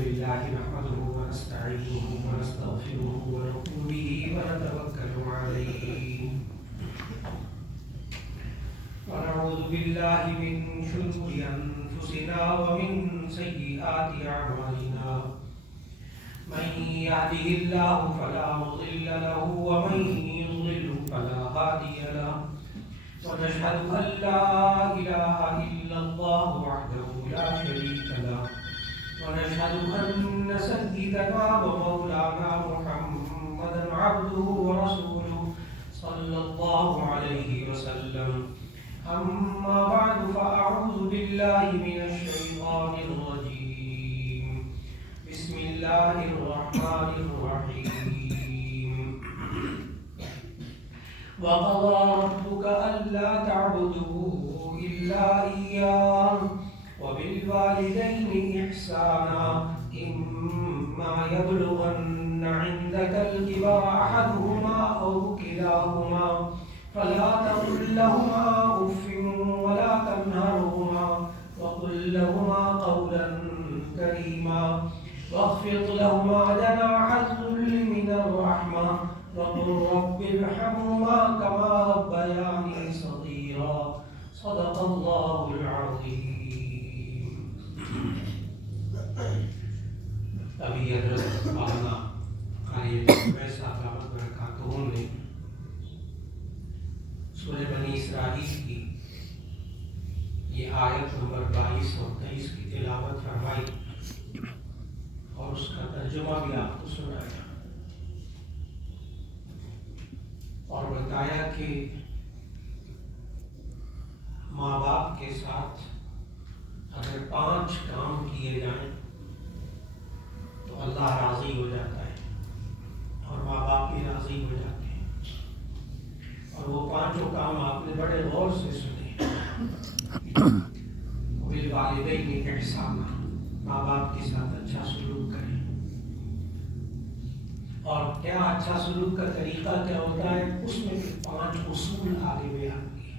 لله نحمده ونستعينه ونستغفره ونؤمن به ونتوكل عليه ونعوذ بالله من شرور أنفسنا ومن سيئات أعمالنا من يهده الله فلا مضل له ومن يضلل فلا هادي له ونشهد أن لا إله إلا الله وحده لا شريك له ونشهد أن سيدنا ومولانا محمدا عبده ورسوله صلى الله عليه وسلم أما بعد فأعوذ بالله من الشيطان الرجيم بسم الله الرحمن الرحيم وقضى ربك ألا تعبدوا إلا إياه وبالوالدين إحسانا إما يبلغن عندك الكبر أحدهما أو كلاهما فلا تقل لهما أف ولا تنهرهما وقل لهما قولا كريما واخفض لهما جناح الذل من الرحمة وقل رب ارحمهما كما ربياني صغيرا صدق الله العظيم. ابھی حضرت مولانا قاری صاحب رحمۃ برکاتہ نے سورہ بنی اسرائیل کی یہ آیت نمبر 22 اور 23 کی تلاوت فرمائی اور اس کا ترجمہ بھی آپ کو سنایا اور بتایا کہ ماں باپ کے ساتھ اگر 5 کام کیے جائیں تو اللہ راضی ہو جاتا ہے اور ماں باپ بھی راضی ہو جاتے ہیں. اور وہ 5 کام آپ نے بڑے غور سے سنے. بالوالدین احسانا، ماں باپ کے ساتھ اچھا سلوک کریں. اور کیا اچھا سلوک کا طریقہ کیا ہوتا ہے؟ اس میں 5 اصول آگے بیان کیے.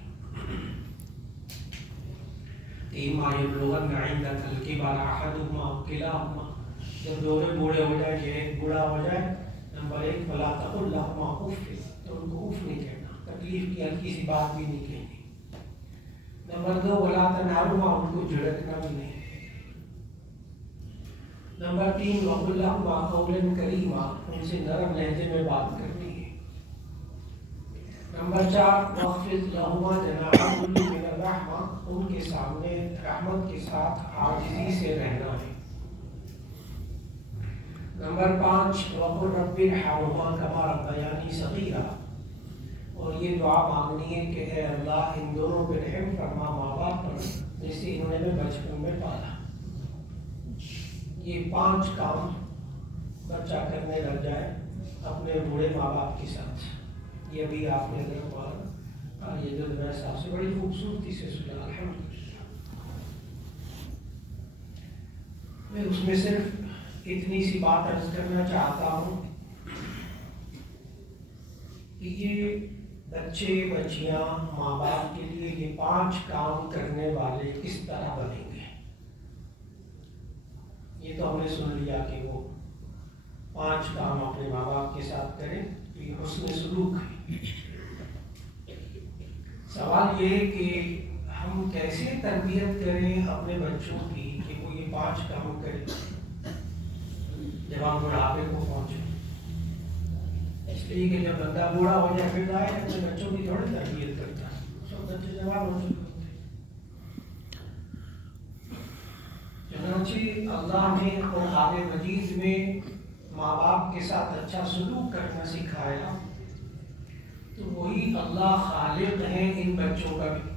اما یبلغن عندک الکبر احدہما او کلاہما، جب دونوں بوڑھے ہو جائیں یا ایک بوڑھا ہو جائے، نمبر 1 فلا تقل لہما اف، تو ان کو اف نہیں کہنا، تکلیف کی ہلکی سی بات بھی نہیں کہنی. نمبر 2 ولا تنہرہما، ان کو جھڑکنا بھی نہیں. نمبر 3 وقل لہما قولا کریما، ان سے نرم لہجے میں بات کرنی ہے. نمبر 4 واخفض لہما جناح الذل من الرحمہ، ان کے سامنے رحمت کے ساتھ عاجزی سے رہنا ہے. نمبر 5 وقل رب ارحمہما کما ربیانی صغیرا، اور یہ دعا مانگنی ہے کہ اے اللہ ان دونوں پہ رحم فرما، ماں باپ پر، جیسے انہوں نے ہمیں بچپن میں پالا. یہ 5 کام بچہ کرنے لگ جائے اپنے بوڑھے ماں باپ کے ساتھ. یہ بھی آپ نے یہ جو میں صاحب سے بڑی خوبصورتی سے سنا، الحمدللہ. میں اس میں صرف اتنی سی بات عرض کرنا چاہتا ہوں کہ یہ بچے بچیاں ماں باپ کے لیے یہ 5 کام کرنے والے کس طرح بنیں گے. یہ تو ہم نے سن لیا کہ وہ 5 کام اپنے ماں باپ کے ساتھ کریں، یہ حسن سلوک ہے. سوال یہ ہے کہ ہم کیسے تربیت کریں اپنے بچوں کی کہ وہ یہ 5 کام کریں جب ہم بڑھاپے کو پہنچے. اس لیے کہ جب بندہ بوڑھا ہو جائے پھر آئے اپنے بچوں کی تھوڑی تربیت کرتا ہے، سب بچے جوان ہو چکے ہوتے ہیں. چنانچہ اللہ نے قرآن مجید میں ماں باپ کے ساتھ اچھا سلوک کرنا سکھایا، تو وہی اللہ خالق ہیں ان بچوں کا بھی.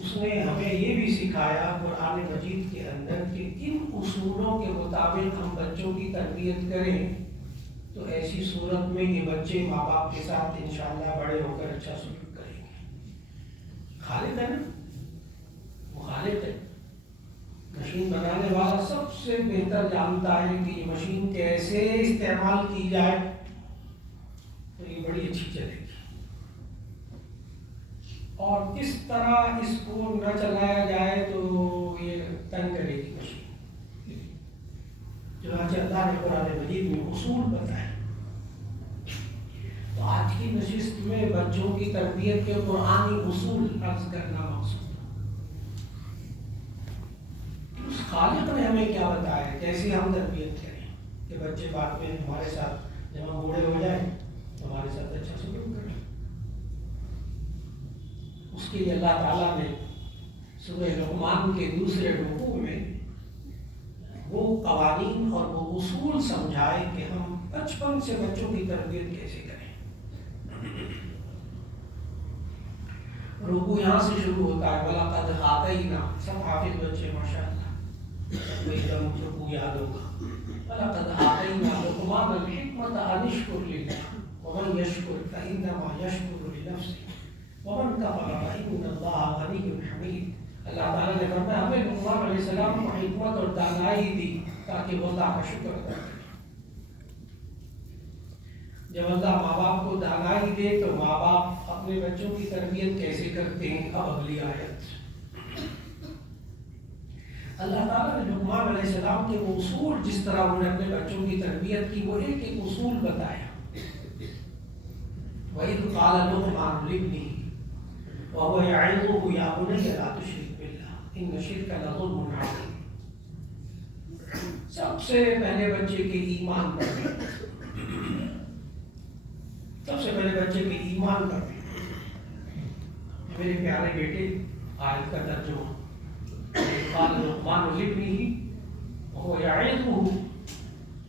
اس نے ہمیں یہ بھی سکھایا قرآن مجید کے اندر کہ کن اصولوں کے مطابق ہم بچوں کی تربیت کریں تو ایسی صورت میں یہ بچے ماں باپ کے ساتھ انشاءاللہ بڑے ہو کر اچھا سلوک کریں گے. خالق ہے نا، وہ خالق ہے. مشین بنانے والا سب سے بہتر جانتا ہے کہ یہ مشین کیسے استعمال کی جائے تو یہ بڑی اچھی چلے گی، اور کس طرح اس کو نہ چلایا جائے تو یہ تنگ کرے گی مشین. اللہ نے قرآن مجید میں اصول بتائے. تو آج کی نشست میں بچوں کی تربیت کے قرآنی اصول عرض کرنا مقصود. اس خالق نے ہمیں کیا بتایا ہے، کیسے ہم تربیت کریں کہ بچے بعد میں ہمارے ساتھ جب ہم بوڑھے ہو جائیں تو ہمارے ساتھ اچھا سلوک کریں. اس کے لیے اللہ تعالیٰ نے سورہ لقمان کے دوسرے رکوع میں وہ قوانین اور وہ اصول سمجھائے کہ ہم بچپن سے بچوں کی تربیت کیسے کریں. رکوع یہاں سے شروع ہوتا ہے، وَلَقَدْ آتَيْنَا، سب حافظ بچے ماشاءاللہ، ایک دم رکوع یاد ہوگا. وَلَقَدْ آتَيْنَا لُقْمَانَ الْحِكْمَةَ أَنِ اشْكُرْ لِلَّهِ وَمَنْ يَشْكُرْ فَإِنَّمَا يَشْكُرُ لِنَفْسِهِ وَمَنْ كَفَرَ فَإِنَّ اللَّهَ غَنِيٌّ حَمِيدٌ. اللہ تعالیٰ نے فرمایا ہمیں لقمان علیہ السلام کو حکمت اور دانائی دی تاکہ وہ اللہ کا شکر ادا کرے. جب اللہ ماں باپ کو دانائی دے تو ماں باپ اپنے بچوں کی تربیت کیسے کرتے ہیں. اب اگلی آیت، اللہ تعالیٰ نے لقمان علیہ السلام کے وہ اصول جس طرح انہوں نے اپنے بچوں کی تربیت کی وہ ایک ایک اصول بتایا. وَإِذْ قَالَ لُقْمَانُ لِابْنِهِ وَهُوَ يَعِظُهُ يَا بُنَيَّ لَا تُشْرِكْ بِاللَّهِ إِنَّ الشِّرْكَ لَظُلْمٌ عَظِيمٌ. سب سے پہلے بچے کے ایمان پر، سب سے پہلے بچے کے ایمان پر میرے پیارے بیٹے آیت کا ترجمہ قال لقمان لابنه وهو يعظه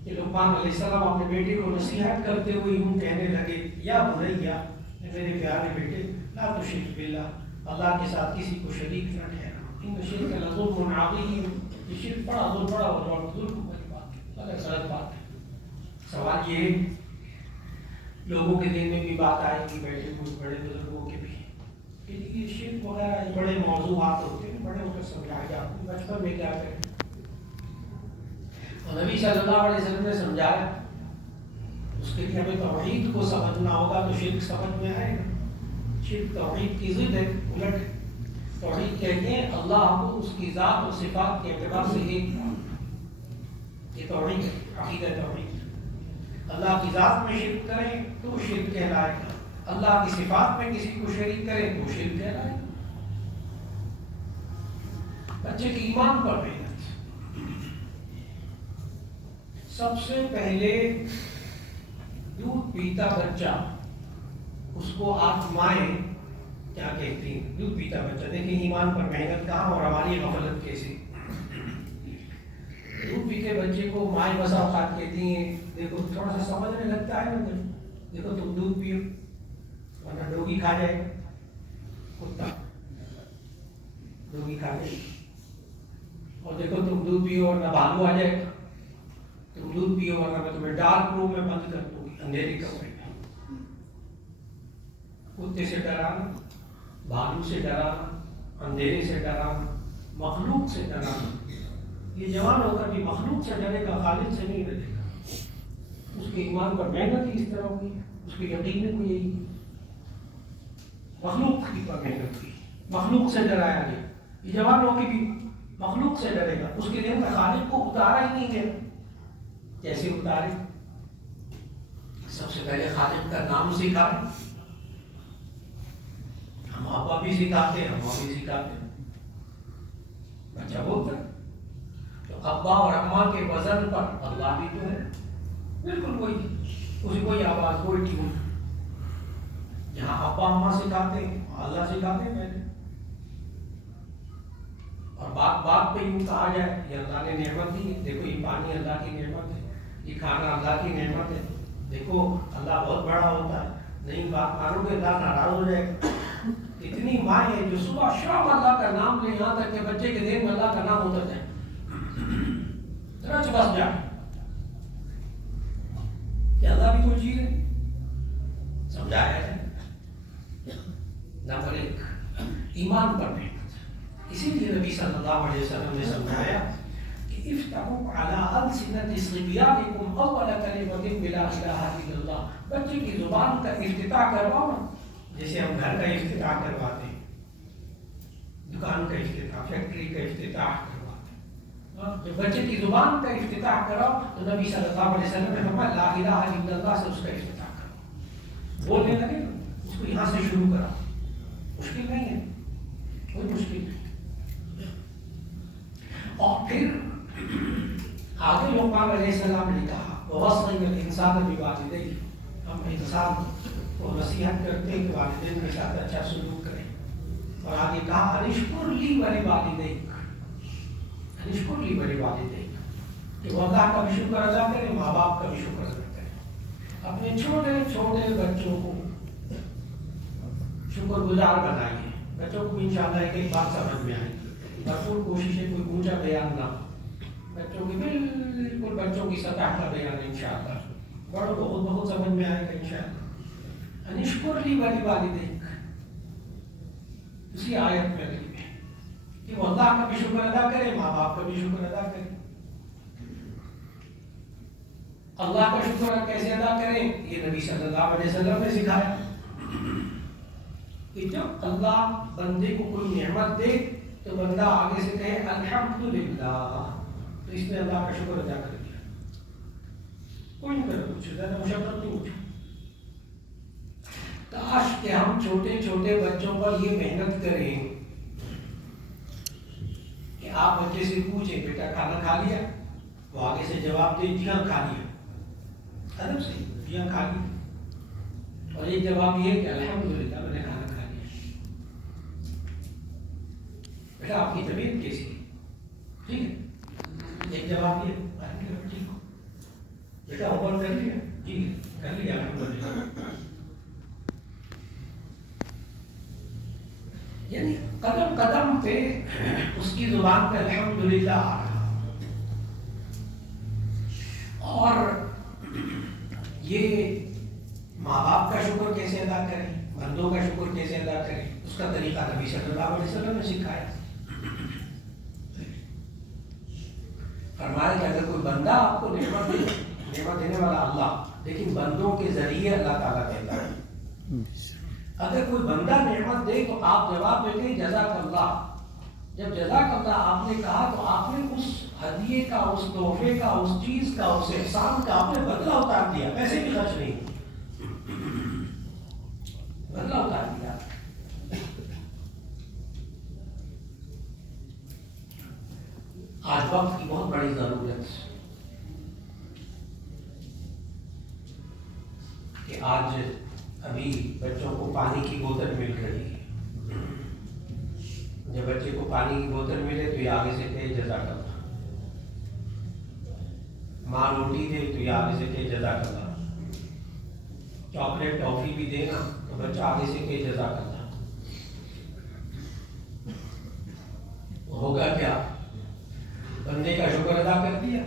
کہ لقمان علیہ السلام اپنے بیٹے کو نصیحت کرتے ہوئے یوں کہنے لگے، یا بنیا، میرے پیارے بیٹے، لا تشرک باللہ، اللہ کے ساتھ کسی کو شریک نہ ٹھہرانا، ان شرک لظلم عظیم، یہ شرک بڑا اور ظلم والی بات ہے، غلط بات ہے. سوال یہ ہے لوگوں کے دل میں بھی بات آئے گی، بیٹھے کچھ بڑے بزرگوں کے بھی کہ یہ شرک وغیرہ بڑے موضوعات ہوتے ہیں، بڑے ہو کر سمجھائے جاتے ہیں، بچپن میں کیا کریں. اور نبی صلی اللہ علیہ وسلم نے سمجھایا، اس کے لیے ہمیں توحید کو سمجھنا ہوگا تو شرک سمجھ میں آئے گا. شرک توحید کی ضد ہے، الٹ ہے. توحید کہتے ہیں اللہ کو اس کی ذات اور صفات کے اعتبار سے ایک، یہ توحید ہے، عقیدہ توحید. اللہ کی ذات میں شرک کریں تو وہ شرک کہلائے گا، اللہ کی صفات میں کسی کو شریک کریں تو وہ شرک کہلائے گا. بچے کے ایمان پر محنت. سب سے پہلے دودھ پیتا بچہ، اس کو آپ مائیں کیا کہتی ہیں؟ دودھ پیتا بچہ. دیکھیں ایمان پر محنت کہاں اور ہماری غفلت کیسے. دودھ پیتے بچے کو مائیں بسا اوقات کہتی ہیں، دیکھو تھوڑا سا سمجھنے لگتا ہے نا، دیکھو تم دودھ پیو ورنہ ڈوگی کھا جائے گا، کتا ڈوگی کھا جائے گا. اور دیکھو تم دودھ پیو ورنہ بھالو آ جائے گا، تم دودھ پیو ورنہ میں تمہیں ڈارک روم میں بند کر دوں گی، اندھیری کمرے میں. کتے سے ڈرانا، بھالو سے ڈرانا، اندھیرے سے ڈرانا، مخلوق سے ڈرانا. یہ جوان ہو کر بھی مخلوق سے ڈرے گا، خالق سے نہیں ڈرے گا. اس کے ایمان پر محنت ہی اس طرح ہوئی، اس کے یقین کو یہی مخلوق کی پر محنت کی، مخلوق سے ڈرایا گیا. یہ جوان ہو کے بھی مخلوق سے ڈرے گا، اس کے دل میں خالق کو اتارا ہی نہیں گیا. کیسے اتارے؟ سب سے پہلے خالق کا نام سکھائے. ہم ابا بھی سکھاتے ہیں، ہم بھی سکھاتے ہیں. بچہ بولتا ہے تو ابا اور اماں کے وزن پر اللہ بھی تو ہے، بالکل کوئی اسے کوئی آواز کوئی ٹیون. جہاں ابا اماں سکھاتے ہیں اللہ سکھاتے ہیں پہلے. اور بات بات پہ یوں کہا جائے یہ اللہ نے نعمت دی ہے، دیکھو یہ پانی اللہ کی نعمت ہے، یہ کھانا اللہ کی نعمت ہے، دیکھو اللہ بہت بڑا ہوتا ہے. نہیں بات مانو گے اللہ ناراض ہو جائے گا. اتنی مائیں ہیں جو صبح شام اللہ کا نام لے، یہاں تک کہ بچے کے دل میں اللہ کا نام ہوتا جائے. بس جا کہ اللہ بھی کوئی چیز ہے، سمجھایا ہے. نمبر 1 ایمان پر محنت. اسی لیے نبی صلی اللہ علیہ وسلم نے سمجھایا کہ افتحوا علی السنۃ صبیانکم اول کلمۃ بلا الہ الا اللہ. بچے کی زبان کا افتتاح کرواؤ نا، جیسے ہم گھر کا افتتاح کرواتے ہیں، دکان کا افتتاح، فیکٹری کا افتتاح کرواتے ہیں. جب بچے کی زبان کا افتتاح کراؤ تو نبی صلی اللہ علیہ وسلم نے فرمایا لا الہ الا اللہ سے اس کا افتتاح کرو. بولنے لگے اس کو یہاں سے شروع کرا. مشکل نہیں ہے, کوئی مشکل نہیں. اور پھر آگے لقمان علیہ السلام نے کہا وَوَصَّيْنَا الْإِنسَانَ بِوَالِدَيْهِ, ہم انسان کو نصیحت کرتے ہیں کہ والدین کے ساتھ اچھا سلوک کریں. اور آگے کہا انشکر لی وَلِوَالِدَيْكَ, انشکر لی وَلِوَالِدَيْكَ, کہ وہ اللہ کا بھی شکر ادا کریں, ماں باپ کا بھی شکر ادا کریں. اپنے چھوٹے چھوٹے بچوں کو شکر گزار بنائیے. بچوں کو انشاءاللہ ایک بات سمجھ میں آئے گی. بھرپور کوشش ہے, کوئی اونچا بیان نہ, بچوں کی بالکل بچوں کی سطح کا بیان انشاءاللہ. بڑوں کو بہت بہت سمجھ میں آئے گا انشاءاللہ. انشکر لی وَلِوَالِدَيْكَ, اسی آیت میں لکھی ہے کہ وہ اللہ کا بھی شکر ادا کرے, ماں باپ کا بھی شکر ادا کرے. اللہ کا شکر کیسے ادا کریں, یہ نبی صلی اللہ علیہ وسلم نے سکھایا کہ جب اللہ بندے کو کوئی نعمت دے تو بندہ آگے سے کہے الحمدللہ, تو اس نے اللہ کا شکر ادا کر دیا. کوئی نہیں کرے, کچھ زیادہ مشقت نہیں اٹھا. کاش کہ ہم چھوٹے چھوٹے بچوں پر یہ محنت کریں کہ آپ بچے سے پوچھیں بیٹا کھانا کھا لیا, وہ آگے سے جواب دے جی ہاں کھا لیا. ادب سے جی ہاں کھا لیا, اور ایک جواب یہ ہے کہ الحمدللہ میں نے کھانا کھا لیا. بیٹا آپ کی طبیعت کیسی ہے, ٹھیک ہے, ایک جواب یہ ٹھیک ہو. بیٹا اوپر کر لیا, جی کر لیا الحمدللہ. یعنی قدم قدم پہ اس کی زبان پہ الحمدللہ آ رہا. اور یہ ماں باپ کا شکر کیسے ادا کریں, بندوں کا شکر کیسے ادا کریں, اس کا طریقہ نبی صلی اللہ علیہ وسلم نے سکھایا. فرمایا کہ اگر کوئی بندہ آپ کو نعمت دے, نعمت دینے والا اللہ, لیکن بندوں کے ذریعے اللہ تعالیٰ دیتا ہے. اگر کوئی بندہ نعمت دے تو آپ جواب دیتے ہیں جزاک اللہ. جب جزاک اللہ آپ نے کہا تو آپ نے اس ہدیے کا, اس تحفے کا, اس چیز کا, اس احسان کا آپ نے بدلہ اتار دیا. پیسے بھی خرچ نہیں, بدلہ اتار دیا. آج وقت کی بہت بڑی ضرورت کہ آج ابھی بچوں کو پانی کی بوتل مل رہی ہے. جب بچے کو پانی کی بوتل ملے تو یہ آگے سے کہے جزاک اللہ. ماں روٹی دے تو یہ آگے سے کہے جزاک اللہ. چاکلیٹ ٹافی بھی دے نا تو بچہ آگے سے کہے جزاک اللہ. ہوگا کیا, بندے کا شکر ادا کر دیا.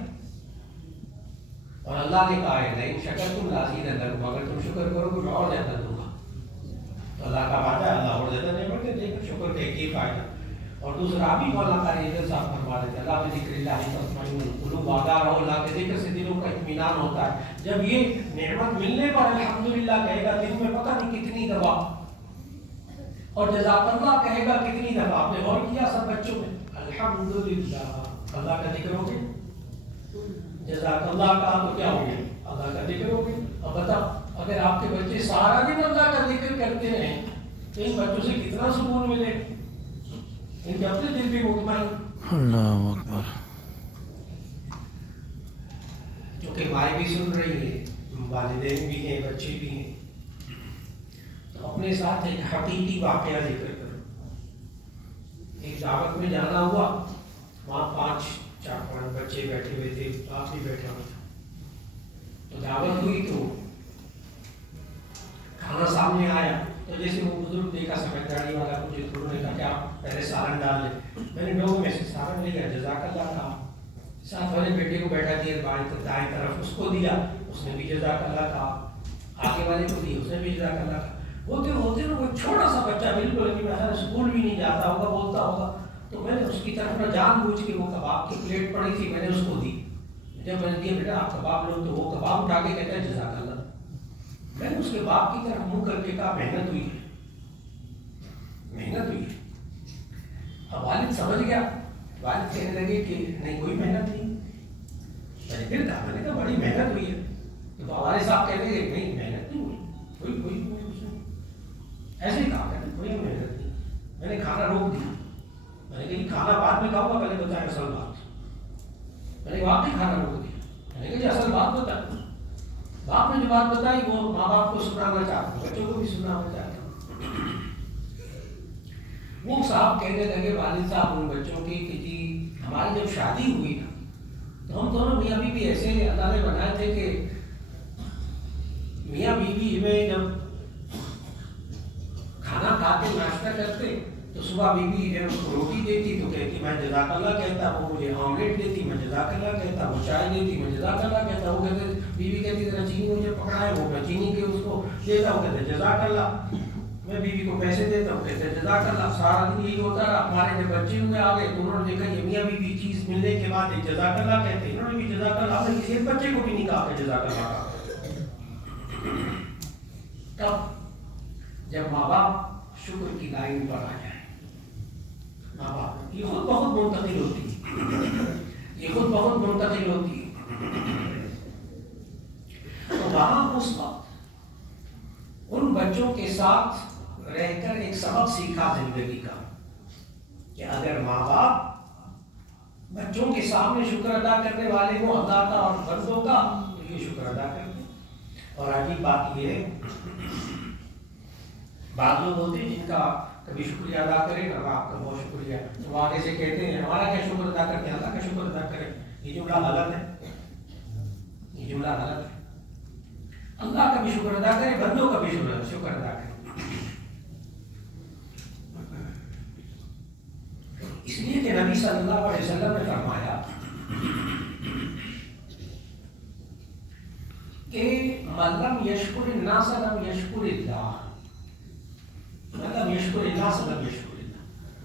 اور اللہ نے کہا ہے لئن شکرتم لازیدنکم, اگر تم شکر کرو کچھ اور زیادہ دوں گا. تو اللہ کا وعدہ ہے, اللہ اور زیادہ نعمت دے گا. شکر کا ایک فائدہ. اور دوسرا بھی مولانا قاری اعظم صاحب فرما رہے تھے اللہ بذکر اللہ تطمئن القلوب, آگاہ رہو اللہ کے ذکر سے دلوں کا اطمینان ہوتا ہے. جب یہ نعمت ملنے پر الحمدللہ کہے گا دل میں پتہ نہیں کتنی دفعہ, اور جزاک اللہ کہے گا کتنی دفعہ. آپ نے غور کیا سب بچوں میں الحمدللہ اللہ کا ذکر ہو گیا, جزاک اللہ کا تو کیا ہو گیا, اللہ کا ذکر ہو گیا. اب بتاؤ اگر آپ کے بچے سارا دن اللہ کا ذکر کرتے رہیں تو ان بچوں سے کتنا سکون ملے, ان کے اپنے دل بھی مطمئن. اللہ اکبر. کیونکہ مائیں بھی سن رہی ہیں, والدین بھی ہیں, بچے بھی ہیں, تو اپنے ساتھ ایک حقیقی واقعہ ذکر کرو. ایک دعوت میں جانا ہوا, وہاں 4-5 بچے بیٹھے ہوئے تھے, آپ بھی بیٹھا ہوا تھا. تو دعوت ہوئی تو کھانا سامنے آیا, تو جیسے وہ بزرگ دیکھا سمجھداری والا, مجھے انہوں نے کہا کہ آپ پہلے سالن ڈال لیں. میں نے لوگوں میں سے سالن لے گیا, جزاک اللہ کہا. ساتھ والے بیٹے کو بیٹھا دیا دائیں طرف, اس کو دیا, اس نے بھی جزاک اللہ کہا. آگے والے کو دیا, اس نے بھی جزاک اللہ کہا. ہوتے ہوتے نا وہ چھوٹا سا بچہ بالکل اسکول بھی نہیں جاتا ہوگا, بولتا ہوگا, تو میں نے اس کی طرف نہ جان بوجھ کے, وہ کباب کی پلیٹ پڑی تھی میں نے اس کو دی. جب میں نے دیا بیٹا آپ کباب لو, تو وہ کباب اٹھا کے کہتا ہے جزاک اللہ. میں نے اس کے باپ کی طرف منہ کر کے کہا محنت ہوئی ہے, محنت ہوئی ہے. اب والد سمجھ گیا والد کہنے لگے کہ نہیں کوئی محنت نہیں. میں نے پھر کہا, میں نے کہا بڑی محنت ہوئی ہے. تو والد صاحب کہنے لگے نہیں محنت نہیں ہوئی, کوئی ایسے ہی کہا, میں نے کوئی محنت نہیں. میں نے کھانا روک دیا. میں نے کہا کھانا بعد میں کھاؤں گا, پہلے بتائیں اصل بات. میں نے واقعی کھانا روک دیا. میں نے کہا جی اصل بات بتائیں. باپ نے جو بات بتائی وہ ماں باپ کو سنانا چاہتا ہوں, بچوں کو بھی سنانا چاہتا ہوں. وہ صاحب کہنے لگے والد صاحب ان بچوں کی کہ جی ہماری جب شادی ہوئی نا تو ہم دونوں میاں بیوی ایسے اللہ نے بنائے تھے کہ میاں بیوی میں جب کھانا کھاتے ناشتہ کرتے تو صبح بیوی جب روٹی دیتی تو کہتی میں جزاک اللہ کہتا, وہ مجھے آملیٹ دیتی میں جزاک اللہ کہتا, وہ چائے دیتی میں جزاک اللہ کہتا. وہ کہتے بیوی کہتی ذرا چینی مجھے پکڑا ہے, وہ میں چینی کے اس کو دیتا, وہ کہتے جزاک اللہ. میں بیوی کو پیسے دیتا ہوں, کہتے جزاک اللہ. سارا دن یہی ہوتا رہا. ہمارے جب بچے ہوئے آ گئے تو انہوں نے دیکھا یہ میاں بیوی چیز ملنے کے بعد ایک جزاک اللہ کہتے, انہوں نے بھی جزاک اللہ. نے کسی بچے کو بھی نہیں کہا کہ جزاک اللہ کہا. تب جب ماں باپ شکر کی لائن پر آ جائے, ماں باپ یہ خود بہت منتقل ہوتی ہے, یہ خود بہت منتقل ہوتی ہے. تو وہاں اس وقت ان بچوں کے ساتھ رہ کر ایک سبق سیکھا زندگی کا کہ اگر ماں باپ بچوں کے سامنے شکر ادا کرنے والے کو اللہ کا اور بندوں کا تو یہ شکر ادا کرتے. اور عجیب بات یہ ہے بعض لوگ ہوتے ہیں جن کا کبھی شکریہ ادا کرے نا آپ کا بہت شکریہ, تو وہ آگے سے کہتے ہیں ہمارا کیا شکر ادا کرتے ہیں, اللہ کا شکر ادا کریں. یہ جملہ غلط ہے, یہ جملہ غلط ہے. اللہ کا بھی شکر ادا کرے, بندوں کا بھی شکر ادا کرے. اس لیے کہ نبی صلی اللہ علیہ وسلم نے فرمایا کہ من لم یشکر الناس لم یشکر اللہ, من لم یشکر الناس لم یشکر اللہ.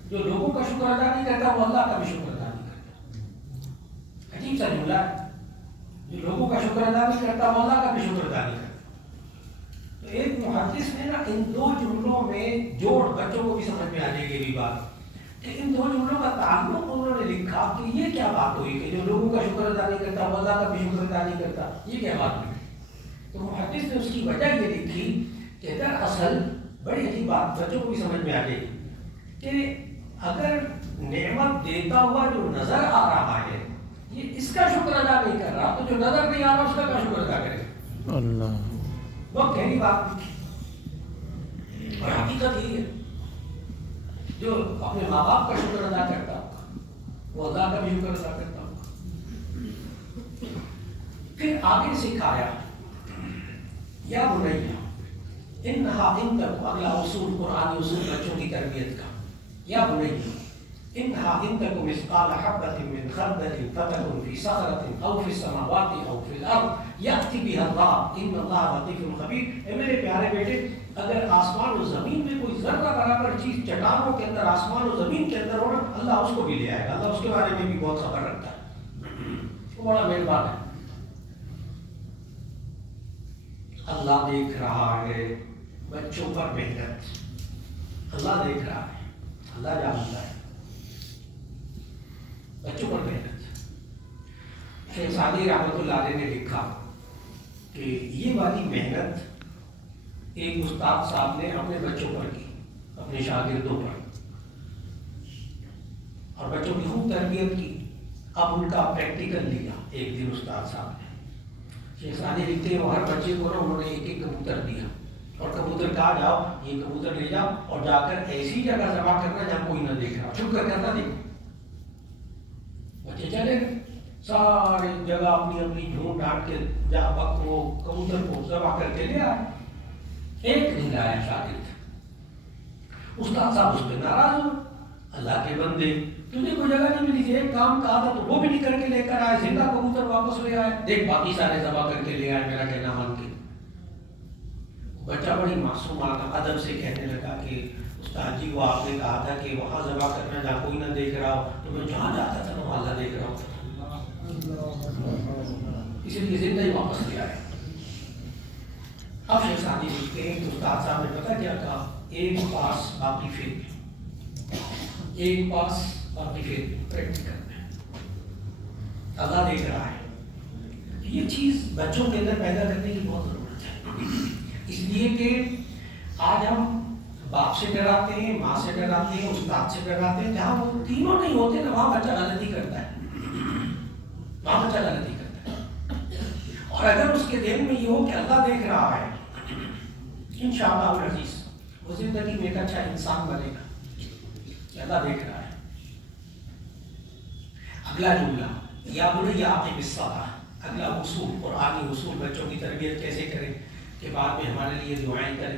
جو لوگوں کا شکر ادا نہیں کرتا وہ اللہ کا بھی شکر ادا نہیں کرتا. عجیب سا جملہ ہے. جو لوگوں کا شکر ادا نہیں کرتا وہ اللہ کا بھی شکر ادا نہیں کرتا. تو ایک محدث نے نا ان دو جملوں میں جوڑ, بچوں کو بھی سمجھ میں آ جائے گی یہ بات, کہ ان دو جملوں کا تعلق انہوں نے لکھا کہ یہ کیا بات ہوئی کہ جو لوگوں کا شکر ادا نہیں کرتا وہ اللہ کا بھی شکر ادا نہیں کرتا, یہ کیا بات ہوئی. تو محدث نے اس کی وجہ یہ لکھی کہ دراصل بڑی عجیب بات بچوں کو بھی سمجھ میں آ جائے گی کہ اگر نعمت دیتا ہوا جو نظر آ رہا ہے یہ اس کا شکر ادا نہیں کر رہا تو جو نظر نہیں آ رہا اس کا کیا شکر ادا کرے. اللہ بہت گہری بات اور حقیقت یہی ہے. جو اپنے ماں باپ کا شکر ادا کرتا ہوگا وہ اللہ کا بھی شکر ادا کرتا ہوگا. پھر آگے سکھایا یا بنیا انہا ان تک, اگلا اصول قرآنی اصول بچوں کی تربیت کا, یا بنیا انہا ان تک مثقال حبۃ من خردل فتکن فی صخرۃ او فی السماوات او فی الارض یأتی بها اللہ ان اللہ لطیف خبیر. اے میرے پیارے بیٹے, اگر آسمان و زمین میں کوئی ذرہ برابر چیز چٹانوں کے اندر, آسمان و زمین کے اندر ہو نا, اللہ اس کو بھی لے آئے گا. اللہ اس کے بارے میں بھی بہت خبر رکھتا ہے, وہ بڑا مہربان ہے. اللہ دیکھ رہا ہے بچوں پر محنت, اللہ دیکھ رہا ہے, اللہ جانتا ہے بچوں پر محنت. شیخ سعدی رحمۃ اللہ علیہ نے لکھا کہ یہ والی محنت ایک استاد صاحب نے اپنے بچوں پر کی, اپنے شاگردوں پر, اور بچوں کی خوب تربیت کی. اب ان کا پریکٹیکل لیا ایک دن استاد صاحب نے. شیخ سعدی لکھتے ہیں وہ ہر بچے کو نا انہوں نے ایک ایک کبوتر دیا اور کبوتر کہا جاؤ یہ کبوتر لے جاؤ اور جا کر ایسی جگہ ذبح کرنا جہاں کوئی نہ دیکھ رہا, چھپ کر کرنا نہیں. بچے چلے گئے ساری جگہ اپنی اپنی ڈھونڈ ڈھانٹ کے جہاں وہ کبوتر کو ذبح کر کے لے آئے. ایک دن آیا شاگرد, استاد صاحب اس پہ ناراض ہو, اللہ کے بندے تجھے کوئی جگہ نہیں ملی, ایک کام کہا تھا تو وہ بھی نہیں کر کے لے کر آئے, زندہ کبوتر واپس لے آئے, دیکھ باقی سارے ذبح کر کے لے آئے میرا کہنا مان کے. بچہ بڑی معصومانہ ادب سے کہنے لگا کہ استاد جی وہ آپ نے کہا تھا کہ وہاں ذبح کرنا جہاں کوئی نہ دیکھ رہا ہو, تو میں جہاں جاتا تھا وہاں اللہ دیکھ رہا ہوتا تھا, اسی لیے زندہ ہی واپس لے آئے. اب شیخ سعدی لکھتے ہیں کہ استاد صاحب نے پتہ کیا کہا, ایک پاس باقی پھر ایک پاس اور پھر پریکٹیکل میں اللہ دیکھ رہا ہے. یہ چیز بچوں کے اندر پیدا کرنے کی بہت ضرورت ہے، اس لیے کہ آج ہم باپ سے ڈراتے ہیں، ماں سے ڈراتے ہیں، استاد سے ڈراتے ہیں. جہاں وہ تینوں نہیں ہوتے نا وہاں بچہ غلطی کرتا ہے، وہاں بچہ غلطی کرتا ہے. اور اگر اس کے ذہن میں یہ ہو کہ اللہ دیکھ رہا ہے، انشاءاللہ العزیز وہ زندگی میں ایک اچھا انسان بنے گا. اللہ دیکھ رہا ہے. اگلا جملہ یا بنی اقم الصلاۃ، اگلا اصول، قرآنی اصول بچوں کی تربیت کیسے کریں کہ بعد میں ہمارے لیے دعائیں کریں.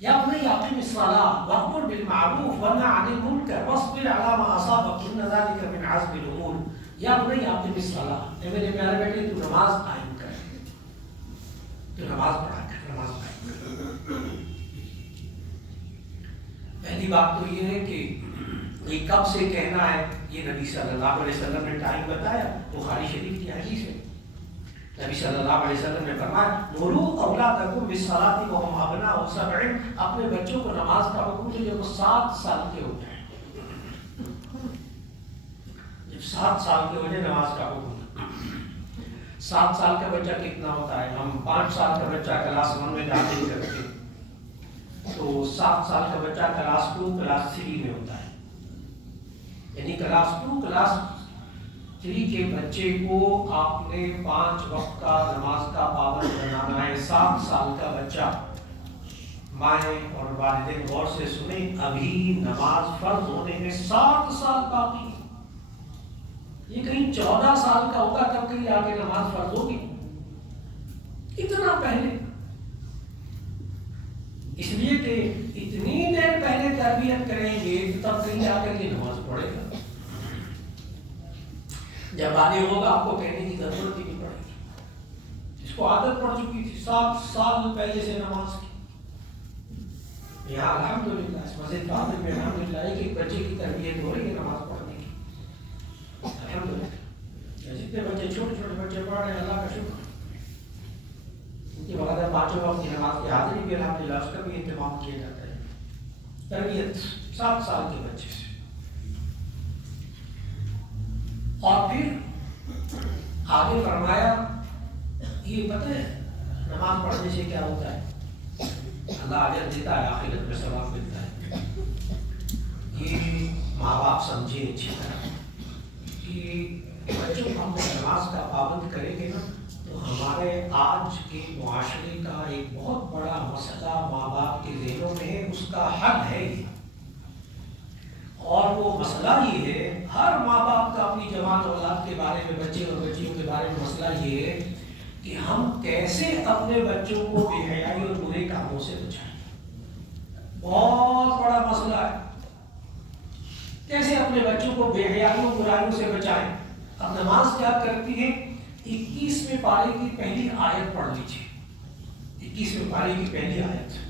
یا بنی اقم الصلاۃ وامر بالمعروف وانہ عن المنکر واصبر علی ما اصابک ان ذلک من عزم الامور. یا بنی اقم الصلاۃ، اے میرے پیارے بیٹے تو نماز قائم کر، تو نماز پڑھا کر، نماز قائم کر. پہلی بات تو یہ ہے کہ یہ کب سے کہنا ہے، یہ نبی صلی اللہ علیہ وسلم نے ٹائم بتایا. بخاری شریف کی حدیث ہے، نبی صلی اللہ علیہ وسلم نے فرمایا مروا اولادکم بالصلاۃ وهم ابناء سبع، اپنے بچوں کو نماز کا حکم دو جب وہ 7 سال کے ہو جائیں. جب 7 سال کے ہو جائے نماز کا حکم. 7 سال کا بچہ کتنا ہوتا ہے؟ ہم 5 سال کا بچہ کلاس 1 میں داخل کرتے ہیں تو 7 سال کا بچہ کلاس 2 کلاس 3 میں ہوتا ہے. یعنی کلاس 2 کلاس 3 کے بچے کو آپ نے 5 وقت کا نماز کا پابند بنانا ہے. 7 سال کا بچہ، مائیں اور والدین غور سے سنیں، ابھی نماز فرض ہونے میں 7 سال باقی. یہ کہیں 14 سال کا ہوگا تب کہیں آگے نماز فرض ہوگی، اتنا پہلے. اس لیے کہ اتنی دیر پہلے تربیت کریں گے تب کہیں آ کر کے نماز پڑھے گا. جب آگے ہوگا آپ کو کہنے کی ضرورت ہی نہیں پڑے گی. اس کو عادت پڑ چکی تھی 7 سال پہلے سے نماز کی. یہاں الحمدللہ اس مسجد فاضل میں الحمدللہ ایک بچے کی تربیت ہو رہی ہے نماز پڑھنے کی. الحمدللہ جتنے بچے چھوٹے چھوٹے بچے پڑھ رہے ہیں اللہ کا شکر. ان کی باقاعدہ 5 وقت کی نماز کی حاضری بھی الحمدللہ اس کا بھی اہتمام کیا جاتا ہے. تربیت 7 سال کے بچے سے. اور پھر آگے فرمایا یہ پتہ ہے نماز پڑھنے سے کیا ہوتا ہے؟ اللہ اجر دیتا ہے، آخرت میں ثواب ملتا ہے. یہ ماں باپ سمجھے اچھی طرح کہ بچوں کو ہم نماز کا پابند کریں گے نا تو ہمارے آج کے معاشرے کا ایک بہت بڑا مسئلہ ماں باپ کے ذہنوں میں ہے، اس کا حل ہے یہ. اور وہ مسئلہ یہ ہے، ہر ماں باپ کا اپنی جوان اولاد کے بارے میں، بچے اور بچیوں کے بارے میں مسئلہ یہ ہے کہ ہم کیسے اپنے بچوں کو بے حیائی اور برے کاموں سے بچائیں. بہت بڑا مسئلہ ہے، کیسے اپنے بچوں کو بے حیائی اور برائیوں سے بچائیں. اب نماز کیا کرتی ہے؟ 21ویں پارے کی پہلی آیت پڑھ لیجیے. 21ویں پارے کی پہلی آیت،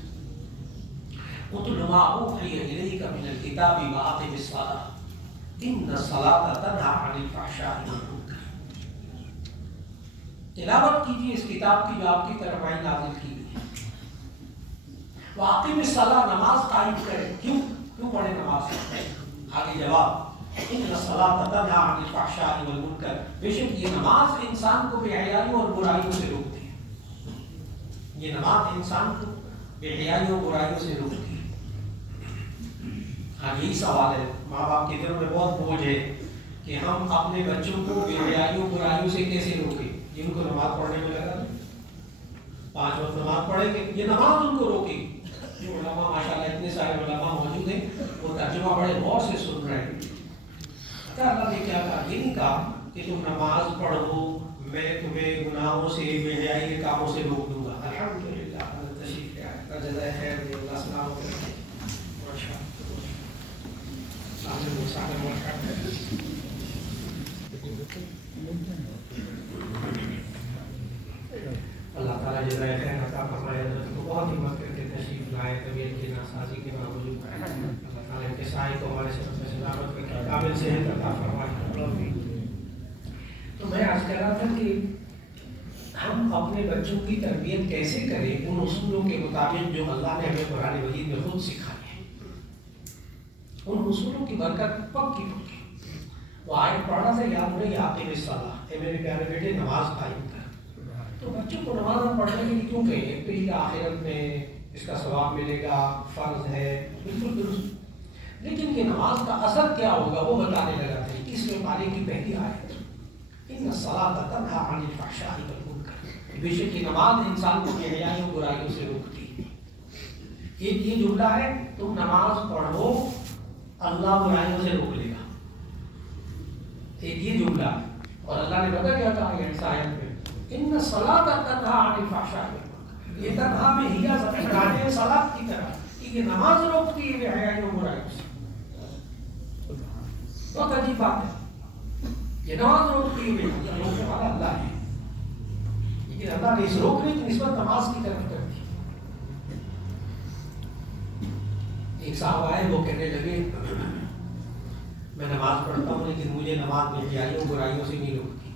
اتل ما اوحی الیک من الکتاب واقم الصلاۃ ان الصلاۃ تنہی عن الفحشاء والمنکر. تلاوت کیجیے اس کتاب کی جو آپ کی طرف آئی نازل کی گئی ہے. واقم الصلاۃ، نماز قائم کرے. کیوں پڑھے نماز؟ آگے جواب ان الصلاۃ تنہی عن الفحشاء والمنکر، بے شک یہ نماز انسان کو بے حیائیوں اور برائیوں سے روکتی ہے. یہ نماز انسان کو بے حیائیوں اور برائیوں سے روکتی ہے. ہاں یہی سوال ہے، ماں باپ کے دلوں میں بہت بوجھ ہے کہ ہم اپنے بچوں کو بے حیائیوں برائیوں سے کیسے روکیں. جن کو نماز پڑھنے میں لگا 5 وقت نماز پڑھیں گے، یہ نماز ان کو روکے گی. جو علماء ماشاءاللہ اتنے سارے علماء موجود ہیں وہ ترجمہ بڑے غور سے سن رہے ہیں. اللہ نے کیا کہا؟ یہ نہیں کہا کہ تم نماز پڑھو میں تمہیں گناہوں سے بے حیائی کے کاموں سے روک دوں گا. الحمدللہ تشریف لے آئے، جزائے خیر دے اللہ سلام کرے. اللہ تعالیٰ جزائے خیر عطا فرمائے. حضرت کو بہت ہمت کر کے تشریف لائے، طبیعت کی ناسازی کے باوجود. اللہ تعالیٰ کے سائے کو ہمارے سب سے سلامت کر کے قابل صحت عطا فرمائے. تو میں عرض کر رہا تھا کہ ہم اپنے بچوں کی تربیت کیسے کریں ان اصولوں کے مطابق جو اللہ نے ہمیں قرآن مجید میں خود سکھائے ہیں. ان اصولوں کی برکت پکی ہوگی. وہ آیت پڑھنا سے یاد نہیں آتے میں صلاح، اے میرے پیارے بیٹے نماز قائم کر. تو بچوں کو نماز پڑھنے کے لیے کیوں کہیں؟ ایک تو یہ آخرت میں اس کا ثواب ملے گا، فرض ہے، بالکل درست. لیکن یہ نماز کا اثر کیا ہوگا وہ بتانے لگا تھے. اس میں پارے کی پہلی آیت ان الصلاۃ تنہی عن الفحشاء والمنکر، بے شک یہ نماز انسان کو بےحیائی اور برائیوں سے روکتی ہے. ایک یہ جملہ ہے تم نماز پڑھو اللہ برائیوں سے روک لے گا، ایک یہ جملہ ہے. اور اللہ نے بتا کیا کہا ہے اس آیت میں ان الصلاۃ تنہی عن الفحشاء والمنکر. یہ تنہا میں ہی ہے صلاۃ کی طرح کہ یہ نماز روکتی ہے بےحیائی اور برائیوں سے. بہت عجیب بات ہے، یہ نماز روکتی ہے، روکنے والا اللہ ہے، لیکن اللہ نے اس روکنے کی نسبت نماز کی طرف کر دی. ایک صاحب آئے وہ کہنے لگے میں نماز پڑھتا ہوں لیکن مجھے نماز میں بےحیائیوں برائیوں سے نہیں روکتی.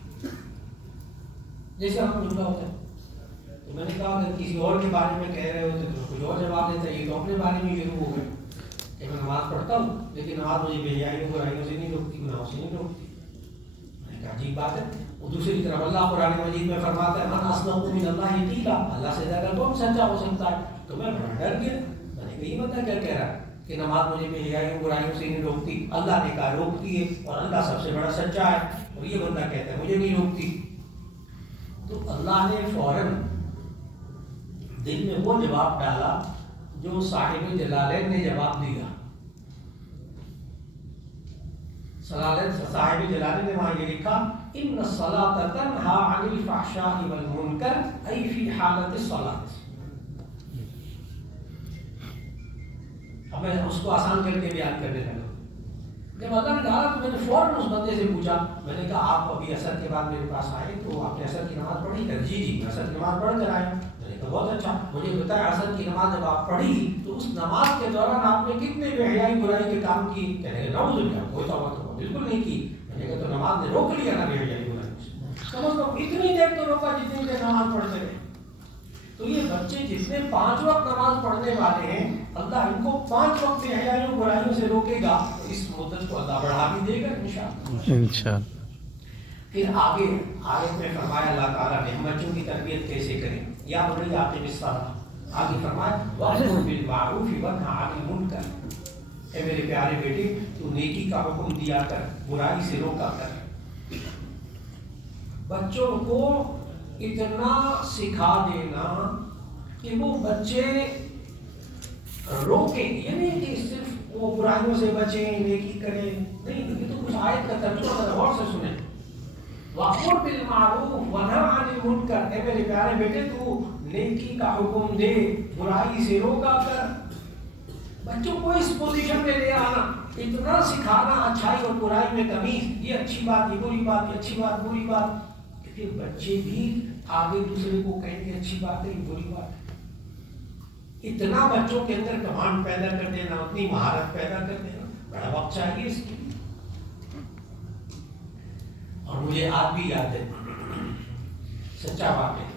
جیسے ہم جملہ ہوتا ہے تو میں نے کہا اگر کسی اور کے بارے میں کہہ رہے ہوتے تو کچھ اور جواب دیتا. یہ تو اپنے بارے میں شروع ہو گئے کہ میں نماز پڑھتا ہوں لیکن نماز مجھے بےحیائیوں برائیوں سے نہیں روکتی، گناہوں سے نہیں روکتی. میں نے کہا عجیب بات ہے. اور دوسری طرف اللہ قرآن مجید میں فرماتا ہے من اصدق من اللہ قیلا، اللہ سے زیادہ کون سچا ہو سکتا ہے. تو میں بڑا ڈر گیا. میں نے کہا یہ بندہ کیا کہہ رہا ہے کہ نماز مجھے بےحیائیوں برائیوں سے نہیں روکتی، اللہ نے کہا روکتی ہے اور اللہ سب سے بڑا سچا ہے، اور یہ بندہ کہتا ہے مجھے نہیں روکتی. تو اللہ نے فوراً دل میں وہ جواب ڈالا جو صاحب جلالین نے جواب دیا. صاحب جلالین نے وہاں یہ لکھا ان الصلاۃ تنہی عن الفحشاء والمنکر ای فی حالت الصلاۃ. اب میں اس کو آسان کر کے بیان کرنے لگا. جب اللہ نے کہا تو میں نے فوراً اس بندے سے پوچھا، میں نے کہا آپ ابھی عصر کے بعد میرے پاس آئے تو آپ نے عصر کی نماز پڑھی؟ کہ جی میں عصر کی نماز پڑھ کر آئے. میں نے کہا بہت اچھا، مجھے بتایا عصر کی نماز جب آپ پڑھی تو اس نماز کے دوران آپ نے کتنے بےحیائی برائی کے کام کی؟ کہنے لگے نعوذ باللہ، کوئی توبہ تو بالکل نہیں کی. میں نے کہا تو نماز نے روک لیا نا بےحیائی برائی سے. کم از کم اتنی دیر تو روکا جتنی دیر نماز پڑھتے رہے. تو یہ بچے جتنے 5 وقت نماز پڑھنے والے ہیں اللہ ان کو 5 وقت بےحیائیوں برائیوں سے روکے گا. اس مدت کو اللہ بڑھا بھی دے گا انشاءاللہ. پھر آگے آیت میں فرمایا اللہ تعالیٰ نے بچوں کی تربیت کیسے کریں. یا بنی اقم الصلاۃ، آگے فرمایا وامر بالمعروف وانہی عن المنکر. اے میرے پیارے بیٹے تو نیکی کا حکم دیا کر، برائی سے روکا کر. بچوں کو اتنا سکھا دینا کہ وہ بچے روکیں، یعنی کہ صرف وہ برائیوں سے بچیں نیکی کریں نہیں. یہ تو کچھ آیت کا ترجمہ ذرا غور سے سنیں. وَأْمُرْ بِالْمَعْرُوفِ وَانْهَ عَنِ الْمُنْكَرِ. اے میرے پیارے بیٹے تو نیکی کا حکم دے، برائی سے روکا کر. بچوں کو اس پوزیشن میں لے آنا، اتنا سکھانا اچھائی اور برائی میں تمیز، یہ اچھی بات، یہ بری بات، یہ اچھی بات، بری بات. کہ بچے بھی آگے دوسرے کو کہیں گے اچھی بات ہے یہ بری بات ہے. اتنا بچوں کے اندر کمانڈ پیدا کر دینا، اتنی مہارت پیدا کر دینا، بڑا وقت چاہیے اس کے لیے. اور مجھے آج بھی یاد ہے سچا واقعہ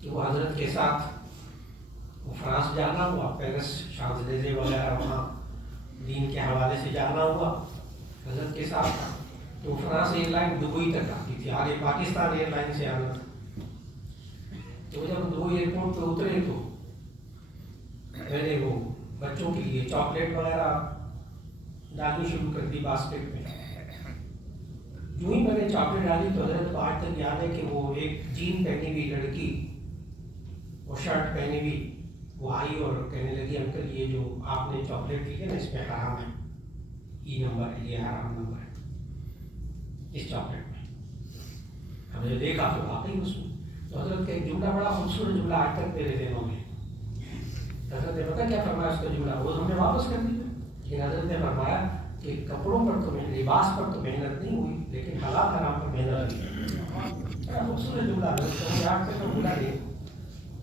کہ وہ حضرت کے ساتھ وہ فرانس جانا ہوا، پیرس شانزلیزے وغیرہ وہاں دین کے حوالے سے جانا ہوا حضرت کے ساتھ. تو فرانس ایئر لائن دبئی تک آتی تھی، آگے پاکستان ایئر لائن سے آنا تھا. تو جب دبئی ایئرپورٹ پہ اترے تو میں نے وہ بچوں کے لیے چاکلیٹ وغیرہ ڈالنی شروع کر دی باسکٹ میں. جو ہی میں نے چاکلیٹ ڈالی تو حضرت کو آج تک یاد ہے کہ وہ ایک جین پہنی ہوئی لڑکی، وہ شرٹ پہنی ہوئی، وہ آئی اور کہنے لگی انکل یہ جو آپ نے چاکلیٹ لی ہے نا اس میں حرام ہے، ای نمبر ہے، یہ حرام نمبر ہے اس چاکلیٹ میں. ہم نے دیکھا تو واقعی اس میں تو حضرت کا ایک جملہ بڑا خوبصورت جملہ آج تک میرے ذہنوں میں. حضرت نے پتا کیا فرمایا اس کا جملہ، وہ ہم نے واپس کر دیا. لیکن حضرت نے فرمایا کہ کپڑوں پر تو لباس پر تو محنت نہیں ہوئی لیکن حلال حرام پر محنت ہوئی. بڑا خوبصورت جملہ ہے، آج تک میں بھولا نہیں.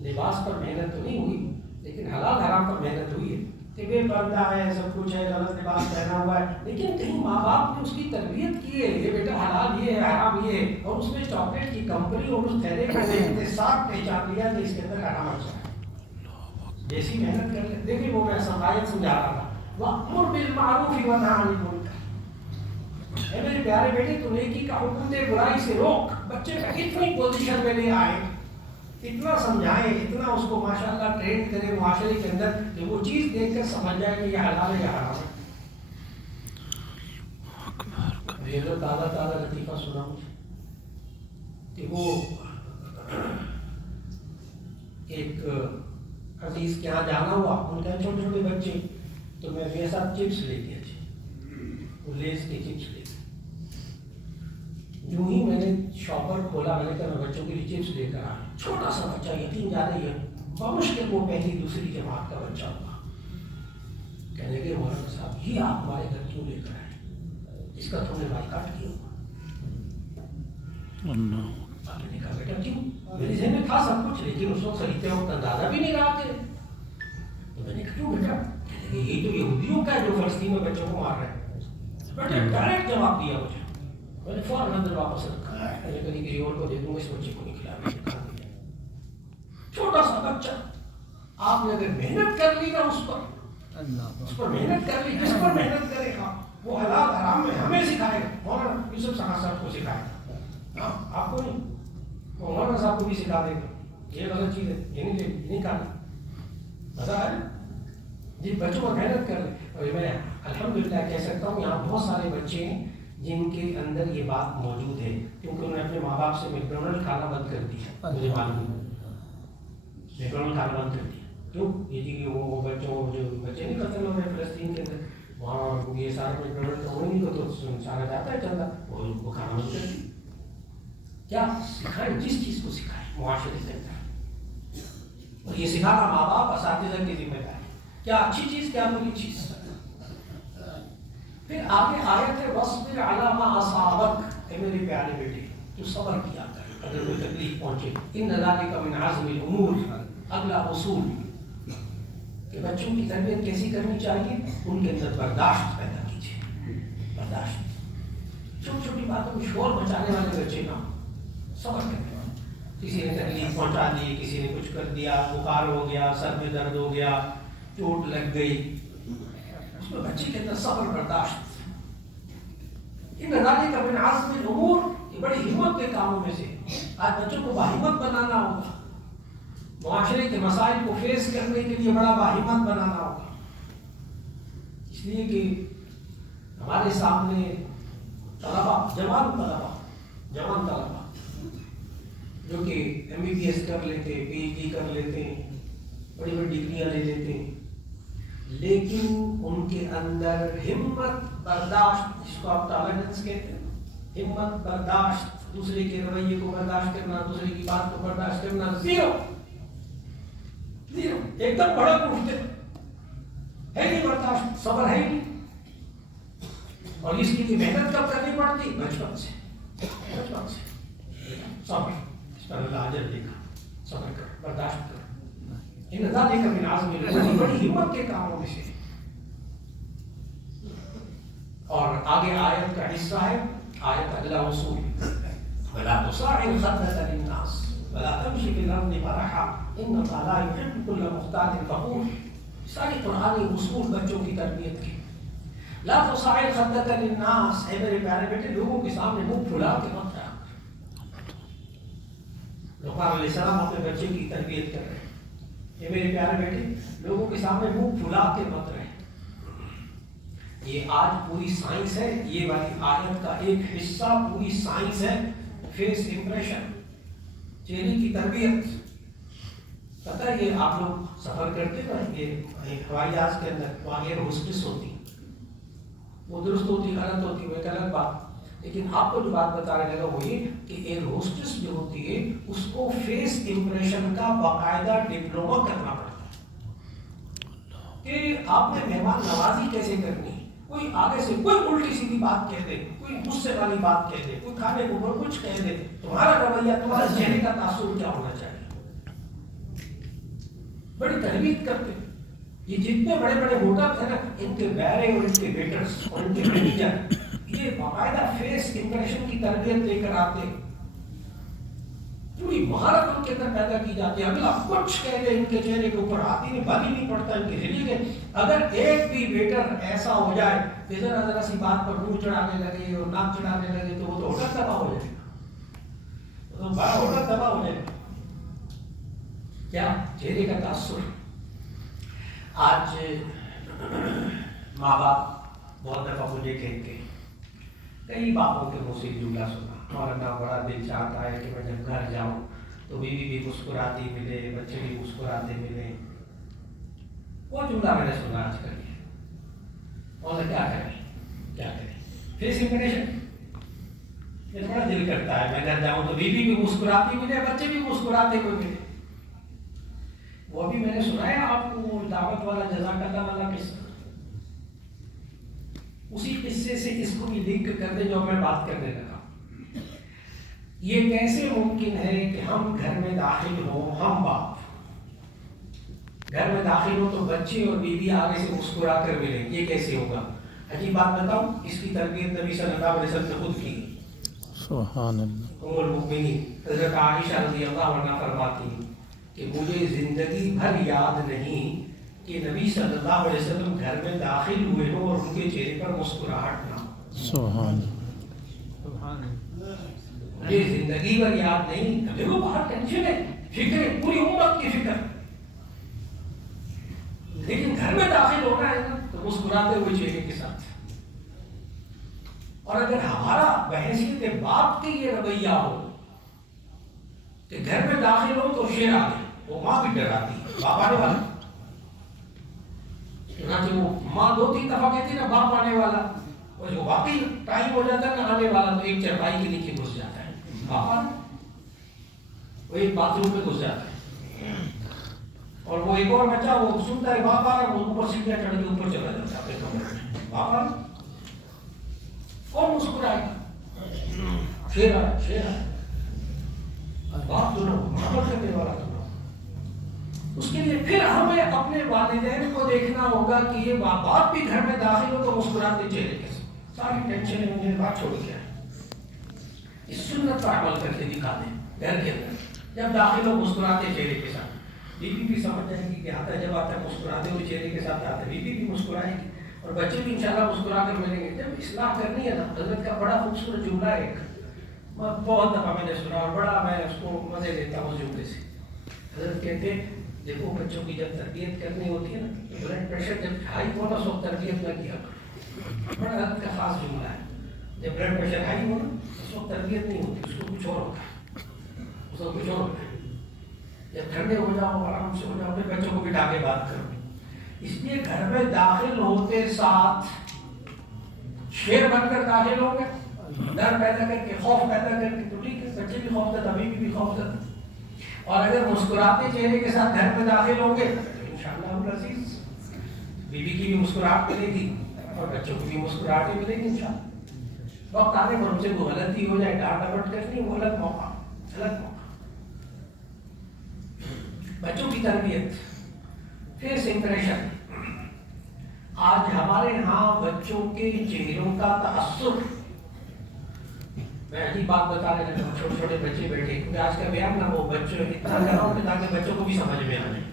لباس پر محنت تو نہیں ہوئی لیکن حلال حرام پر محنت ہوئی ہے. کہ بے پردہ ہے، سب کچھ ہے، غلط لباس پہنا ہوا ہے، لیکن کہیں ماں باپ نے اس کی تربیت کی ہے یہ بیٹا حلال یہ ہے حرام یہ ہے، اور اس میں چاکلیٹ کی کمپنی اور اس تھیلے کو دیکھتے ساتھ پہچان لیا کہ اس کے اندر حرام اچھا ہے. جیسی محنت کر لیں. دیکھیں وہ میں آیت سمجھا رہا تھا وَأْمُرْ بِالْمَعْرُوفِ وَنْهَ عَنِ الْمُنکَرِ. اے میرے پیارے بیٹے تو نیکی کا حکم دے, برائی سے روک. بچے کو اتنی پوزیشن میں لے آئے, اتنا سمجھائیں, اتنا اس کو ماشاءاللہ ٹرین کرے معاشرے کے اندر کہ وہ چیز دیکھ کر سمجھ جائے کہ یہ حلال ہے یا حرام ہے. یہ جو تازہ لطیفہ سنا مجھے کہ وہ ایک عزیز کے یہاں جانا ہوا, ان کے چھوٹے چھوٹے بچے, تو میں میرے ساتھ چپس لے گیا جی, وہ لیز کے چپس لے گیا. جو ہی میں نے شاپر کھولا, میں نے کہا میں بچوں کے لیے چپس لے کر آیا. چھوٹا سا بچہ, یقین جانے ہے بمشکل وہ پہلی دوسری جماعت کا بچہ ہوا. کہنے کے مولانا صاحب یہ آپ ہمارے گھر کیوں لے کر آئے, اس کا تم نے بائیکاٹ کیا ہوا. میں نے کہا بیٹا کیوں, میرے ذہن میں تھا سب کچھ, لیکن اس وقت صحیح وقت اندازہ بھی نہیں رہا تھے. تو میں نے کہا کیوں بیٹا, یہ تو یہودیوں کا ہے جو فلسطین میں بچوں کو مار رہے ہیں. بیٹا ڈائریکٹ جواب دیا مجھے. میں نے فوراً اندر واپس رکھا, میں نے کہا کسی اور کو دے دوں گا, اس بچے کو نہیں کھلانا. چھوٹا سا بچہ, آپ نے اگر محنت کر لی نا اس پر محنت کر لی, جس پر محنت کرے گا وہ حلال حرام میں ہمیں سکھائے گا. مولانا یوسف صاحب کو سکھائے گا, آپ کو نہیں, مولانا صاحب کو بھی سکھا دے گا. یہ غلط چیز ہے, یہ نہیں کرنا. مزہ ہے جی, بچوں کو محنت کر لیں. اور میں الحمدللہ کہہ سکتا ہوں یہاں بہت سارے بچے ہیں جن کے اندر یہ بات موجود ہے, کیونکہ انہوں نے اپنے ماں باپ سے میکڈونلڈ کھانا بند کر دیا. مجھے معلوم ہے میکڈونلڈ کھانا بند کر دیا. کیوں, یہ جی کہ وہ بچوں جو بچے نہیں قتل ہو رہے فلسطین کے اندر, وہاں یہ سارے میکڈونلڈ کا ہونے نہیں تو سارا جاتا ہے چلتا, وہ کھانا بند کر دیا. کیا سکھائیں, جس چیز کو سکھائیں معاشرے کے اندر, اور یہ سکھانا ماں باپ اساتذہ کی ذمہ داری. کیا اچھی چیز, کیا بری چیز. پھر آگے آیت ہے وَاصْبِرْ عَلَىٰ مَا أَصَابَكَ. اے میرے پیارے بیٹے تو صبر کیا کر اگر کوئی تکلیف پہنچے. إِنَّ ذَلِكَ مِنْ عَزْمِ الْأُمُورِ. اگلا اصول کہ بچوں کی تربیت کیسی کرنی چاہیے, ان کے اندر برداشت پیدا کیجیے. برداشت, چھوٹی چھوٹی باتوں میں شور مچانے والے بچے نہ, صبر کرنے والے. کسی نے تکلیف پہنچا دی, کسی نے کچھ کر دیا, بخار ہو گیا, سر میں درد ہو گیا, چوٹ لگ گئی, اس میں بچے کے اندر صبر برداشت. ان ذالک من عزم الامور, یہ بڑی ہمت کے کاموں میں سے. آج بچوں کو باہمت بنانا ہوگا, معاشرے کے مسائل کو فیس کرنے کے لیے بڑا باہمت بنانا ہوگا. اس لیے کہ ہمارے سامنے طلبا, جوان طلبا جو کہ MBBS کر لیتے, PhD کر لیتے ہیں, بڑی بڑی ڈگریاں لے لیتے ہیں, لیکن ان کے اندر ہمت برداشت, جس کو آپ ٹالرنس کہتے ہیں, ہمت برداشت, دوسرے کے رویے کو برداشت کرنا, دوسرے کی بات کو برداشت کرنا, زیرو, ایک دم بڑا پوچھتے ہے نہیں برداشت, صبر ہے نہیں. اور اس کی محنت کب کرنی پڑتی, بچپن سے صبر, اس پر اللہ اجر دے گا. صبر کر, برداشت کر. ان ذالک من عزم الامور, بڑی ہمت کے کاموں میں سے. اور آگے آیت کا حصہ ہے, آیت اگلا اصول ولا تصاعر خدك للناس ولا تمشي في الارض مرحا انك لا يحب كل مختال فخور. ساری قرآنی اصول بچوں کی تربیت کے. لا تصاعر خدك للناس, اے میرے پیارے بیٹے لوگوں کے سامنے منہ پھلا کے مت رہا. لقمان علیہ السلام اپنے بچے کی تربیت کر رہے ہیں. یہ میرے پیارے بیٹے لوگوں کے سامنے منہ پھلا کے مت رہے. یہ آج پوری سائنس ہے, یہ والی آیت کا ایک حصہ پوری سائنس ہے. فیس امپریشن, چہرے کی تربیت. پتہ ہے یہ آپ لوگ سفر کرتے نا, یہ ہوائی جہاز کے اندر وہاں ایئر ہوسٹس ہوتی, وہ درست ہوتی, غلط ہوتی, وہ ایک الگ بات. لیکن آپ کو جو بات بتا رہے لگا وہ یہ کہ ایئر ہوسٹس جو ہوتی ہے اس کو فیس امپریشن کا باقاعدہ ڈپلوما کرنا پڑتا ہے کہ آپ نے مہمان نوازی کیسے کرنی ہے. کوئی آگے سے کوئی الٹی سیدھی بات کہہ دے, کوئی غصے والی بات کہہ دے, کوئی کھانے کو کچھ کہہ دے, تمہارا رویہ, تمہارا چہرے کا تاثر کیا ہونا چاہیے. بڑی تربیت کرتے. یہ جتنے بڑے بڑے ہوٹل ہیں نا, ان کے بیرے اور ان کے ویٹرز اور ان کے مینیجر یہ باقاعدہ فیس امپریشن کی تربیت لے کر آتے. پوری مہارت ان کے اندر پیدا کی جاتی ہے. اگلا کچھ کہہ دے ان کے چہرے کے اوپر ہاتھ ہی بھاگ ہی نہیں پڑتا ان کے ذریعے کے. اگر ایک بھی ویٹر ایسا ہو جائے کہ ذرا ذرا سی بات پر منہ چڑھانے لگے اور ناک چڑھانے لگے تو وہ تو ہوٹل تباہ ہو جائے گا, تو بڑا ہوٹل تباہ ہو جائے گا. کیا چہرے کا تاثر. آج ماں باپ بہت دفعہ مجھے کہتے ہیں, کئی باپوں کے منہ سے جملہ سنا, مولانا بڑا دل چاہتا ہے کہ میں جب گھر جاؤں تو بیوی بھی مسکراتی ملے, بچے بھی مسکراتے ملے. وہ جملہ میں نے سنا آج کل. اور کیا کریں فیس امپریشن. یہ بڑا دل کرتا ہے میں گھر جاؤں تو بیوی بھی مسکراتی ملے, بچے بھی مسکراتے ہوئے ملے. وہ بھی میں نے سنا ہے آپ کو دعوت والا جزاک اللہ والا قصہ. اسی قصے سے اس کو بھی لنک کر دیں جو میں بات کرنے لگا. یہ کیسے ممکن ہے کہ ہم گھر میں داخل ہوں, ہم باپ گھر میں داخل ہوں تو بچے اور بیوی آگے سے مسکرا کر ملیں, یہ کیسے ہوگا؟ عجیب بات بتاؤں, اس کی تربیت نبی صلی اللہ علیہ وسلم نے خود کی. سبحان اللہ. ام المؤمنین حضرت عائشہ رضی اللہ عنہا فرماتی کہ مجھے زندگی بھر یاد نہیں کہ نبی صلی اللہ علیہ وسلم گھر میں داخل ہوئے ہوں اور ان کے چہرے پر مسکراہٹ نہ ہو. سبحان اللہ. مجھے زندگی بھر یاد نہیں. دیکھو باہر ٹینشن ہے, فکر ہے, پوری امت کی فکر, لیکن گھر میں داخل ہونا ہے نا تو مسکراتے ہوئے چہرے کے ساتھ. اور اگر ہمارا بحیثیت باپ کی یہ رویہ ہو کہ گھر میں داخل ہو تو شیر آ گئے, وہ ماں بھی ڈراتی ہے, باپ آنے والا. چنانچہ وہ ماں 2-3 دفعہ کہتی ہے نا باپ آنے والا, اور جو واقعی ٹائم ہو جاتا ہے نا آنے والا تو ایک چرپائی کے نیچے گھس جاتا ہے باپ آنے, وہ ایک باتھ روم میں گھس جاتا ہے. اور وہ ایک اور بچہ وہ سنتا ہے باپ آ رہا, وہ اوپر سیڑھیاں چڑھ کے اوپر چلا جاتا ہے کمرے میں, باپ آ رہا. کون مسکرائے گا؟ شیر آیا, شیر آیا. باپ سنو, محبت کرنے والا سنو. اس کے لیے پھر ہمیں اپنے والدین کو دیکھنا ہوگا کہ یہ باپ بھی گھر میں داخل ہو تو مسکراتے چہرے کے ساتھ. ساری ٹینشن مجھے بات چھوڑ کے اس سنت پر عمل کر کے دکھا دیں. گھر کے اندر جب داخل ہو مسکراتے چہرے کے ساتھ, بیوی بھی سمجھ جائے گی کہ آتا جب آتا ہے مسکراتے ہوئے چہرے کے ساتھ آتا ہے, بیوی بھی مسکرائے گی اور بچے بھی انشاءاللہ مسکرا کر ملیں گے. جب اصلاح کرنی ہے نا, حضرت کا بڑا خوبصورت جملہ ہے ایک, بہت دفعہ میں نے سنا اور بڑا میں اس کو مزے لیتا ہوں اس جملے سے. حضرت کہتے ہیں دیکھو بچوں کی جب تربیت کرنی ہوتی ہے نا تو بلڈ پریشر جب ہائی ہو نا سو تربیت نہ کیا کرو. بڑا حضرت کا خاص جملہ ہے, جب بلڈ پریشر ہائی ہو نا اس وقت تربیت نہیں ہوتی, اس کو کچھ اور ہوتا ہے, اس کو کچھ اور ہوتا ہے. جب ٹھنڈے ہو جاؤ آرام سے ہو جاؤ پھر بچوں کو بٹھا کے بات کرو. اس لیے گھر میں داخل ہوتے ساتھ شیر بن کر داخل ہوں گے, ڈر پیدا کر کے, خوف پیدا کر کے, تو ٹھیک ہے بچے بھی خوف زدہ, بیوی بھی خوف زدہ. اور اگر مسکراتے چہرے کے ساتھ گھر میں داخل ہوں گے تو انشاءاللہ العزیز بیوی کی بھی مسکراہٹ ملے گی اور بچوں کی بھی مسکراہٹ ملے گی انشاءاللہ. وقت آنے پر ان سے کوئی غلطی ہو جائے, ڈانٹ ڈپٹ کرنی, وہ غلط موقع, غلط موقع. بچوں کی تربیت, فیس امپریشن. آج ہمارے ہاں بچوں کے چہروں کا تاثر, میں ایسی بات بتا رہے ہیں چھوٹے چھوٹے بچے بیٹھے, کیونکہ آج کا بیان نا وہ بچوں اتنا کر رہا ہوں تاکہ بچوں کو بھی سمجھ میں آ جائے.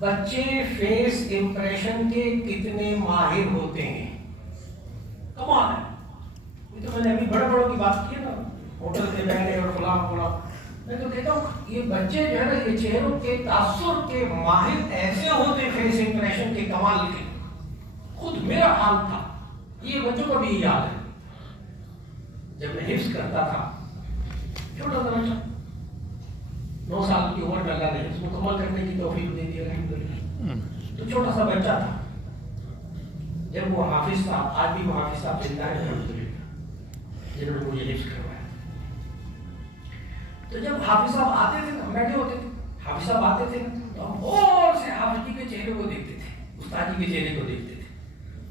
بچے فیس امپریشن کے کتنے ماہر ہوتے ہیں, کمال ہے. یہ تو میں نے ابھی بڑے بڑوں کی بات کی ہے نا, ہوٹل سے بیٹھے اور فلاں فلاں, میں تو کہتا ہوں یہ بچے جو ہے نا یہ چہروں کے تاثر کے ماہر ایسے ہوتے فیس امپریشن کے کمال کے. خود میرا حال تھا, یہ بچوں کو بھی یاد ہے. جب میں حفظ کرتا تھا, چھوٹا سا بچہ 9 سال کی عمر میں اللہ نے حفظ مکمل کرنے کی توفیق دے دی الحمدللہ. تو چھوٹا سا بچہ تھا جب وہ حافظ صاحب, آج بھی وہ حافظ صاحب زندہ ہے الحمدللہ, جنہوں نے مجھے حفظ کروایا. تو جب حافظ صاحب آتے تھے ہم بیٹھے ہوتے تھے, حافظ صاحب آتے تھے تو ہم اور سے حافظ جی کے چہرے کو دیکھتے تھے, استاد جی کے چہرے کو دیکھتے تھے.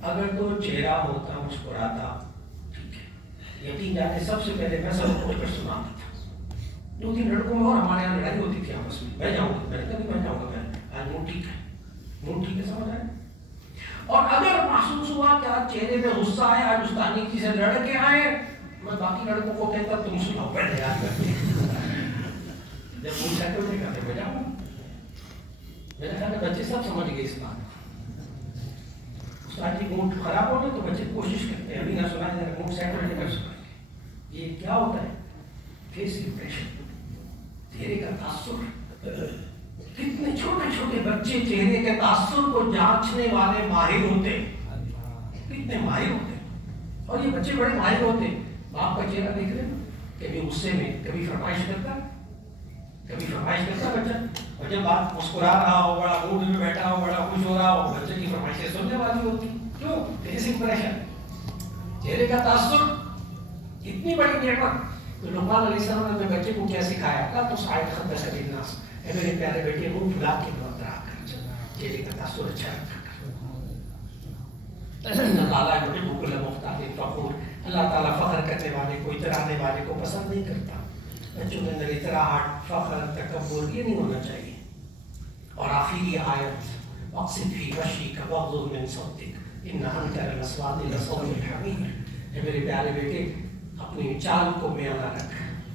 اگر تو چہرہ ہوتا مسکراتا, یقین جانے سب سے پہلے میں سب کو سناتا تھا. 2-3 لڑکوں میں اور ہمارے یہاں لڑائی ہوتی تھی آپس میں, میں جاؤں گا, میں نے کہا میں جاؤں گا, میں آج موڈ ٹھیک ہے, موڈ ٹھیک ہے, سمجھ آئے. اور اگر محسوس ہوا کہ آج چہرے پہ غصہ ہے, آج استاد جی سے لڑ کے آئے, میں باقی لڑکوں کو کہتا تم سناؤ پہلے یاد کرتے جب موڈ سیٹ ہو جائے گا تو بجاؤں. میں نے کہا بچے سب سمجھ گئے اس بات. استاد جی موڈ خراب ہو گیا تو بچے کوشش کرتے ہیں ابھی نہ سنا جائے, موڈ سیٹ ہو جائے گا سنائیں. یہ کیا ہوتا ہے؟ فیس امپریشن, چہرے کا تاثر. کتنے چھوٹے چھوٹے بچے چہرے کے تاثر کو جانچنے والے ماہر ہوتے ہیں, کتنے ماہر ہوتے ہیں. اور یہ بچے بڑے ماہر ہوتے ہیں. باپ کا چہرہ دیکھ رہے ہیں, کبھی غصے میں, کبھی فرمائش کرتا, کبھی فرمائش کرتا بچہ. اور جب آپ مسکرا رہا ہو, بڑا موڈ میں بیٹھا ہو, بڑا خوش ہو رہا ہو, بچے کی فرمائشیں سننے والی ہوتی. کیوں؟ فیس امپریشن, چہرے کا تاثر اتنی بڑی نعمت. تو لقمان علیہ السلام نے اپنے بچے کو کیا سکھایا تھا؟ تو سائد خدش الناس, اے میرے پیارے بیٹے منہ پھلا کے دعا رہا کر, چہرے کا تاثر اچھا رکھا کر. اللہ تعالیٰ یحب کل مختال فخور, اللہ تعالیٰ فخر کرنے والے کو, اترانے والے کو پسند نہیں کرتا. بچوں کے اندر اتراہٹ, فخر, تکبر یہ نہیں ہونا چاہیے. اور آخری آیت, واقصد فی مشیک واغضض من صوتک ان انکر الاصوات لصوت الحمیر. اے میرے پیارے بیٹے اپنی چال کو میانہ رکھ.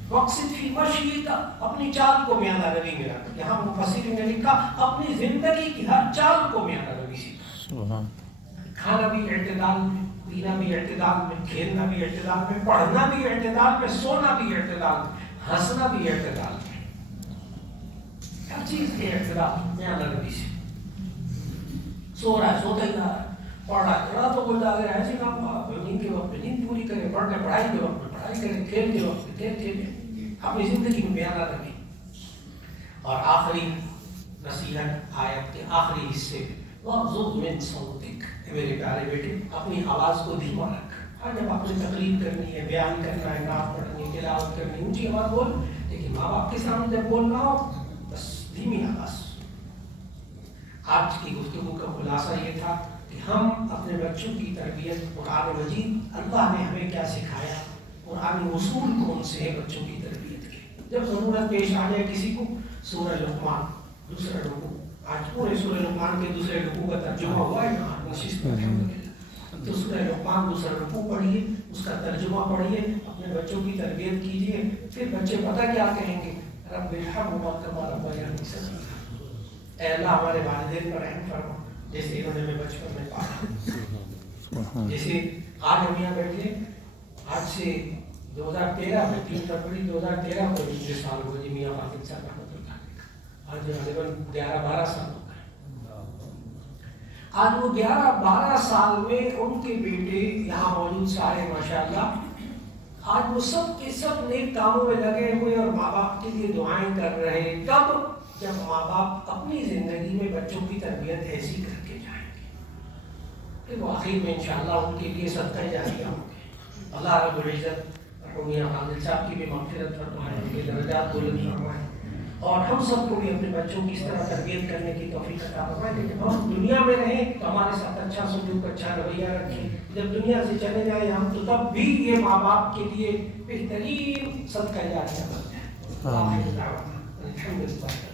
واقصد فی مشیک, اپنی چال کو میانہ روی میں رکھ. یہاں مفسرین نے لکھا اپنی زندگی کی ہر چال کو میانہ روی سیکھ. کھانا بھی اعتدال میں, پینا بھی اعتدال میں, کھیلنا بھی اعتدال میں, پڑھنا بھی اعتدال میں, سونا بھی اعتدال میں, ہنسنا بھی اعتدال میں. ہر چیز کے اعتدال میانہ روی سے. سو رہا ہے سوتا ہی رہا ہے, پڑھ رہا ہے پڑھا تو کوئی جاگ رہا ہے ایسے کام. نیند کے وقت میں نیند پوری کرے, پڑھنے پڑھائی کے وقت میں پڑھائی کرے, کھیل کے وقت میں کھیل کھیلے, اپنی زندگی میں میانہ روی. اور آخری نصیحت آیت کے آخری حصے, واغضض من صوتک, میرے پیارے بیٹے اپنی آواز کو دھیما رکھ. ہاں جب آپ نے تقریر کرنی ہے, بیان کرنا ہے, نعت پڑھنی ہے, تلاوت کرنی ہے, اونچی آواز بول, لیکن ماں باپ کے سامنے جب بولنا ہو بس دھیمی آواز. آج کی گفتگو کا خلاصہ یہ تھا کہ ہم اپنے بچوں کی تربیت, قرآن مجید اللہ نے ہمیں کیا سکھایا, قرآن اصول کون سے ہیں بچوں کی تربیت کے. جب ضرورت پیش آ جائے کسی کو, سورہ لقمان دوسرا رکوع, آج پورے سورہ لقمان کے دوسرے رکوع کا ترجمہ ہوا ہے یہاں نشست میں الحمدللہ. تو سورہ لقمان دوسرا رکوع پڑھیے, اس کا ترجمہ پڑھیے, اپنے بچوں کی تربیت کیجیے. پھر بچے پتہ کیا کہیں گے, رب ارحمہما کما ربیانی صغیرا, اے اللہ ہمارے والدین پر رحم فرما جیسے انہوں نے ہمیں بچپن میں پالا. جیسے آج ہم یہاں بیٹھے, آج سے 2013 میں 3 فروری 2013 کو مجھے سال ہوئے جی میاں فاضل صاحب رحمۃ اللہ علیہ, آج تقریباً 11-12 سال ہو گئے. آج وہ 11-12 سال میں ان کے بیٹے یہاں موجود سارے ماشاءاللہ, آج وہ سب کے سب نیک کاموں میں لگے ہوئے اور ماں باپ کے لیے دعائیں کر رہے ہیں. کب؟ جب ماں باپ اپنی زندگی میں بچوں کی تربیت ایسی کر کے جائیں گے کہ وہ آخر میں انشاءاللہ ان کے لیے صدقہ جاریہ ہوں گے. اللہ رب العزت میاں فاضل صاحب کی بھی مغفرت فرمائے, ان کے درجات بلند فرمائے, اور ہم سب کو بھی اپنے بچوں کی اس طرح تربیت کرنے کی توفیق عطا فرمائے کہ جب ہم دنیا میں رہیں تو ہمارے ساتھ اچھا سلوک, اچھا رویہ رکھیں. جب دنیا سے چلے جائیں ہم تو تب بھی یہ ماں باپ کے لیے بہترین صدقہ جاریہ بن جائے. الحمدللہ.